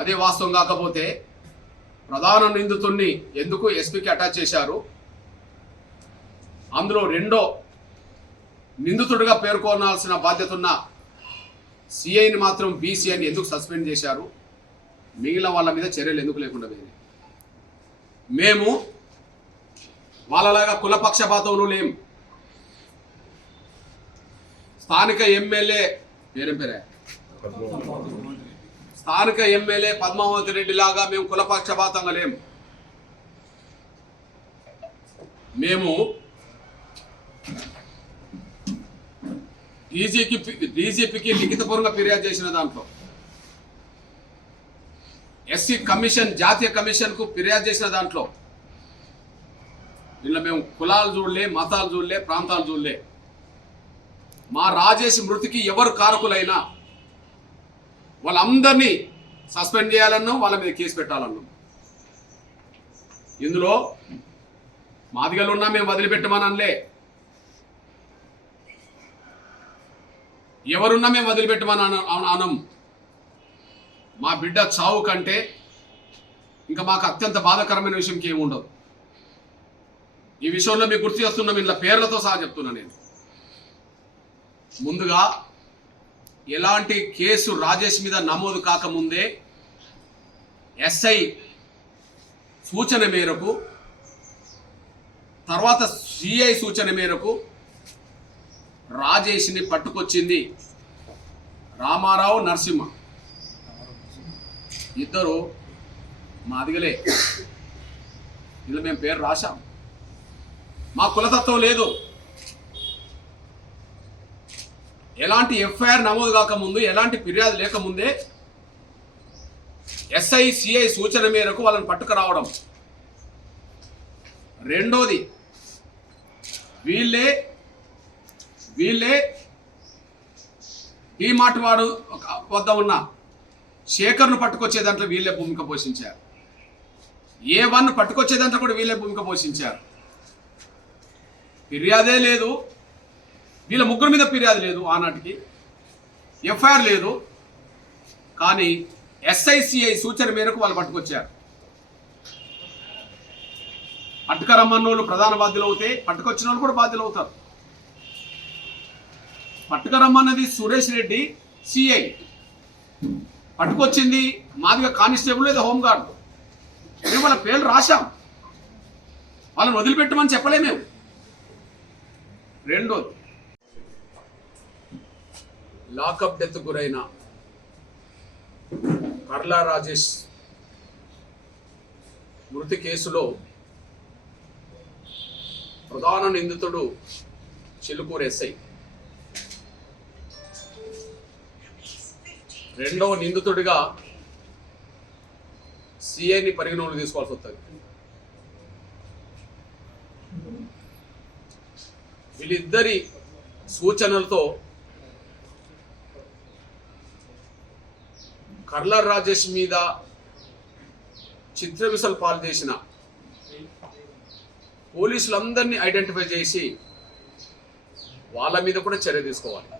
అదే వాస్తవం కాకపోతే ప్రధాన నిందితుడిని ఎందుకు ఎస్పీకి అటాచ్ చేశారు, అందులో రెండో నిందితుడిగా పేర్కొనాల్సిన బాధ్యత ఉన్న సిఐని మాత్రం బీసీ అని ఎందుకు సస్పెండ్ చేశారు, మిగిలిన వాళ్ళ మీద చర్యలు ఎందుకు లేకుండా పోయింది. మేము వాళ్ళలాగా కులపక్షపాతంలో లేం. స్థానిక ఎమ్మెల్యే స్థానిక ఎమ్మెల్యే పద్మావతి రెడ్డి లాగా మేము కులపక్షపాతంగా లేము. మేము డీజీపీకి లిఖితపూర్వకంగా ఫిర్యాదు చేసిన దాంట్లో, ఎస్సీ కమిషన్ జాతీయ కమిషన్కు ఫిర్యాదు చేసిన దాంట్లో ఇలా మేము కులాలు చూడలే, మతాలు చూడలే, ప్రాంతాలు చూడలే. మా రాజేష్ మృతికి ఎవరు కారకులైనా వాళ్ళందరినీ సస్పెండ్ చేయాలన్నాం, వాళ్ళ మీద కేసు పెట్టాలన్నాం. ఇందులో మాదిగలున్నా మేము వదిలిపెట్టమనలే, ఎవరున్నా మేము వదిలిపెట్టమని అనం. మా బిడ్డ చావు కంటే ఇంకా మాకు అత్యంత బాధాకరమైన విషయం ఏముండదు. ఈ విషయంలో మీకు గుర్తు చేస్తున్నాం, ఇలా పేర్లతో సహా చెప్తున్నా. నేను ముందుగా ఎలాంటి కేసు రాజేష్ మీద నమోదు కాకముందే ఎస్ఐ సూచన మేరకు, తర్వాత సిఐ సూచన మేరకు రాజేష్ని పట్టుకొచ్చింది రామారావు, నరసింహ. ఇద్దరు మాదిగలే. ఇలా మేము పేరు రాశాం. మా కులతత్వం లేదు. ఎలాంటి ఎఫ్ఐఆర్ నమోదు కాకముందు, ఎలాంటి ఫిర్యాదు లేకముందే ఎస్ఐ సిఐ సూచన మేరకు వాళ్ళని పట్టుకురావడం. రెండోది, వీళ్ళే ఈ మాటవాడు వద్ద ఉన్న శేఖర్ను పట్టుకొచ్చే దాంట్లో వీళ్ళే భూమిక పోషించారు. A1 పట్టుకొచ్చే దాంట్లో కూడా వీళ్ళే భూమిక పోషించారు. ఫిర్యాదే లేదు, వీళ్ళ ముగ్గురు మీద ఫిర్యాదు లేదు, ఆనాటికి ఎఫ్ఐఆర్ లేదు. కానీ ఎస్ఐసిఐ సూచన మేరకు వాళ్ళు పట్టుకొచ్చారు. పట్టుకరమ్మన్న వాళ్ళు ప్రధాన బాధ్యులు అవుతే, పట్టుకొచ్చిన వాళ్ళు కూడా బాధ్యులు అవుతారు. పట్టుకరమ్మన్నది సురేష్ రెడ్డి సిఐ, పట్టుకొచ్చింది మాదిగా కానిస్టేబుల్ లేదా హోంగార్డు. మేము వాళ్ళ పేర్లు రాశాం, వాళ్ళని వదిలిపెట్టమని చెప్పలే మేము. రెండోది, లాకప్ డెత్ గురైన కర్లా రాజేష్ మృతి కేసులో ప్రధాన నిందితుడు చిలుకూరు ఎస్ఐ, రెండవ నిందితుడిగా సిఐని పరిగణలోకి తీసుకోవాల్సి వస్తుంది. వీళ్ళిద్దరి సూచనలతో కర్లా రాజేష్ మీద చిత్రహింసలు పాలు చేసిన పోలీసులందరినీ ఐడెంటిఫై చేసి వాళ్ళ మీద కూడా చర్య తీసుకోవాలి.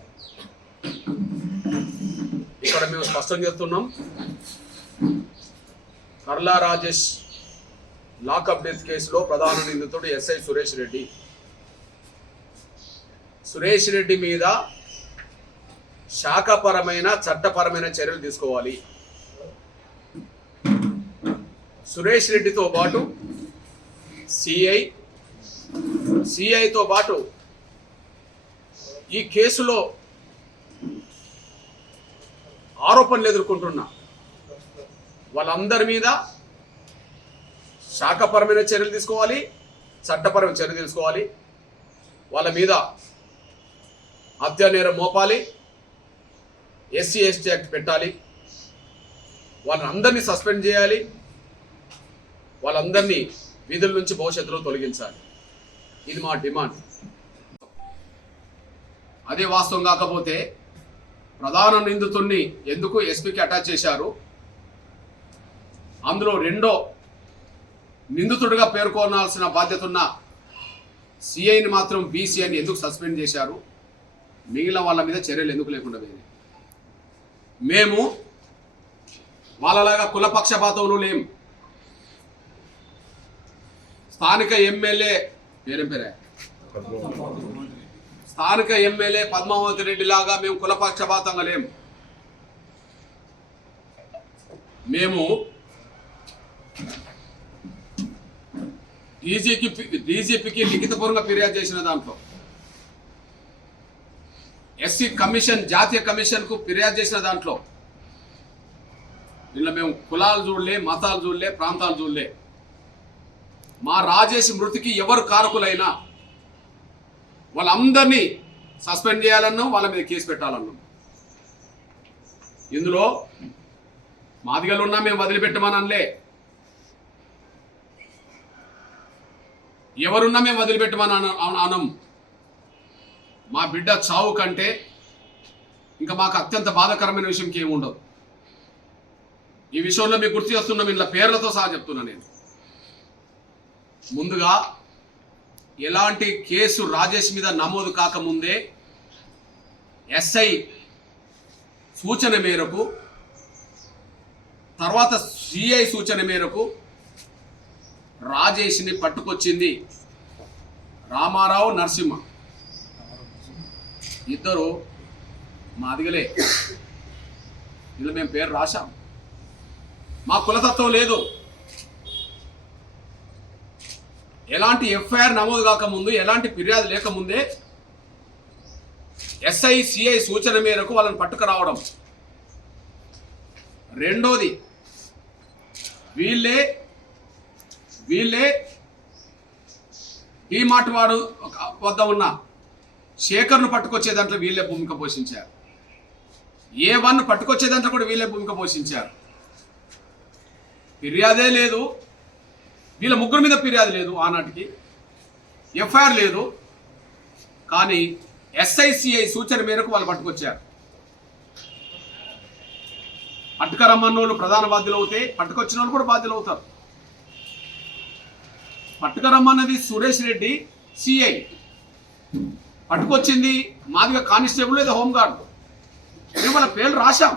ఇక్కడ మేము స్పష్టం చేస్తున్నాం, కర్లా రాజేష్ లాకప్ డెత్ కేసులో ప్రధాన నిందితుడు ఎస్ఐ సురేష్ రెడ్డి. సురేష్ రెడ్డి మీద శాఖపరమైన చట్టపరమైన చర్యలు తీసుకోవాలి. సురేష్ రెడ్డితో పాటు సిఐతో పాటు ఈ కేసులో ఆరోపణలు ఎదుర్కొంటున్న వాళ్ళందరి మీద శాఖపరమైన చర్యలు తీసుకోవాలి, చట్టపరమైన చర్యలు తీసుకోవాలి. వాళ్ళ మీద హత్యా నేరం మోపాలి, ఎస్సీ ఎస్టీ యాక్ట్ పెట్టాలి, వాళ్ళని అందరినీ సస్పెండ్ చేయాలి, వాళ్ళందరినీ విధుల నుంచి భవిష్యత్తులో తొలగించాలి. ఇది మా డిమాండ్. అదే వాస్తవం కాకపోతే ప్రధాన నిందితుడిని ఎందుకు ఎస్పీకి అటాచ్ చేశారు, అందులో రెండో నిందితుడిగా పేర్కొనాల్సిన బాధ్యత ఉన్న సిఐని మాత్రం బీసీ అని ఎందుకు సస్పెండ్ చేశారు, మిగిలిన వాళ్ళ మీద చర్యలు ఎందుకు లేకుండా పోయింది. మేము వాళ్ళలాగా కులపక్షపాతంలో లేం. స్థానిక ఎమ్మెల్యే స్థానిక ఎమ్మెల్యే పద్మావతి రెడ్డి లాగా మేము కులపక్షపాతంగా లేం. మేము డీజీపీకి లిఖితపూర్వకంగా ఫిర్యాదు చేసిన దాంట్లో, ఎస్సీ కమిషన్ జాతీయ కమిషన్కు ఫిర్యాదు చేసిన దాంట్లో ఇలా మేము కులాలు చూడలే, మతాలు చూడలే, ప్రాంతాలు చూడలే. మా రాజేష్ మృతికి ఎవరు కారకులైనా వాళ్ళందరినీ సస్పెండ్ చేయాలన్నాం, వాళ్ళ మీద కేసు పెట్టాలన్నాం. ఇందులో మాదిగలు ఉన్నా మేము వదిలిపెట్టమని అనలే, ఎవరున్నా మేము వదిలిపెట్టమని అనం. మా బిడ్డ చావు కంటే ఇంకా మాకు అత్యంత బాధాకరమైన విషయం ఏముండదు. ఈ విషయంలో మీకు గుర్తు చేస్తున్నాం, ఇలా పేర్లతో సహా చెప్తున్నా. నేను ముందుగా ఎలాంటి కేసు రాజేష్ మీద నమోదు కాకముందే ఎస్ఐ సూచన మేరకు, తర్వాత సిఐ సూచన మేరకు రాజేష్ని పట్టుకొచ్చింది రామారావు, నరసింహ. ఇద్దరు మాదిగలే. ఇలా మేము పేరు రాశాం. మా కులతత్వం లేదు. ఎలాంటి ఎఫ్ఐఆర్ నమోదు కాకముందు, ఎలాంటి ఫిర్యాదు లేకముందే ఎస్ఐ సిఐ సూచన మేరకు వాళ్ళని పట్టుకురావడం. రెండోది, వీళ్ళే టీమార్ట్ వాడు వద్ద ఉన్న శేఖర్ను పట్టుకొచ్చే దాంట్లో వీళ్ళే భూమిక పోషించారు. A1 పట్టుకొచ్చే దాంట్లో కూడా వీళ్ళే భూమిక పోషించారు. ఫిర్యాదే లేదు, వీళ్ళ ముగ్గురు మీద ఫిర్యాదు లేదు, ఆనాటికి ఎఫ్ఐఆర్ లేదు. కానీ ఎస్ఐసిఐ సూచన మేరకు వాళ్ళు పట్టుకొచ్చారు. పట్టుకరమ్మన్న వాళ్ళు ప్రధాన బాధ్యులు అవుతే, పట్టుకొచ్చిన వాళ్ళు కూడా బాధ్యులు అవుతారు. పట్టుకరమ్మన్నది సురేష్ రెడ్డి సిఐ, పట్టుకొచ్చింది మాదిగా కానిస్టేబుల్ లేదా హోంగార్డ్. మేము వాళ్ళ పేర్లు రాశాం,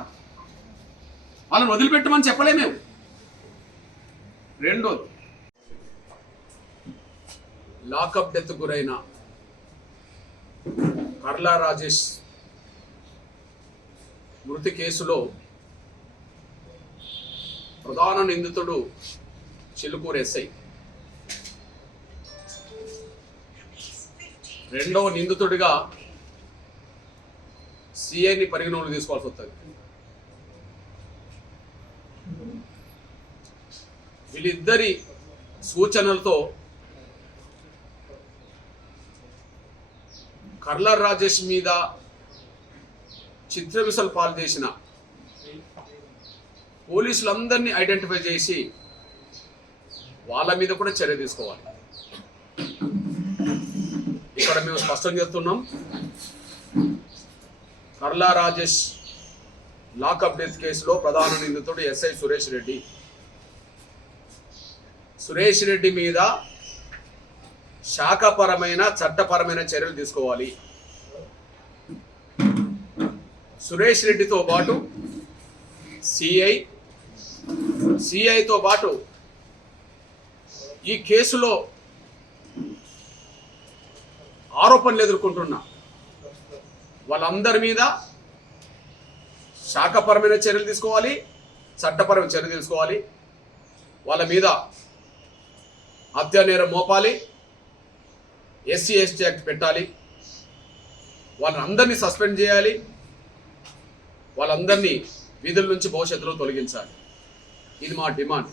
వాళ్ళని వదిలిపెట్టమని చెప్పలే మేము. రెండోది, లాకప్ డెత్ గురైన కర్లా రాజేష్ మృతి కేసులో ప్రధాన నిందితుడు చిలుకూరు ఎస్ఐ, రెండవ నిందితుడిగా సిఐని పరిగణలోకి తీసుకోవాల్సి వస్తుంది. వీళ్ళిద్దరి సూచనలతో కర్లా రాజేష్ మీద చిత్రవిమర్శలు పాలు చేసిన పోలీసులందరినీ ఐడెంటిఫై చేసి వాళ్ళ మీద కూడా చర్య తీసుకోవాలి. ఇక్కడ మేము స్పష్టం చేస్తున్నాం, కర్లా రాజేష్ లాకప్ డెత్ కేసులో ప్రధాన నిందితుడు ఎస్ఐ సురేష్ రెడ్డి. సురేష్ రెడ్డి మీద శాఖపరమైన చట్టపరమైన చర్యలు తీసుకోవాలి. సురేష్ రెడ్డితో పాటు సిఐతో పాటు ఈ కేసులో ఆరోపణలు ఎదుర్కొంటున్న వాళ్ళందరి మీద శాఖపరమైన చర్యలు తీసుకోవాలి, చట్టపరమైన చర్యలు తీసుకోవాలి. వాళ్ళ మీద హత్యా నేరం మోపాలి, ఎస్సీ ఎస్టీ యాక్ట్ పెట్టాలి, వాళ్ళని అందరినీ సస్పెండ్ చేయాలి, వాళ్ళందరినీ విధుల నుంచి భవిష్యత్తులో తొలగించాలి. ఇది మా డిమాండ్.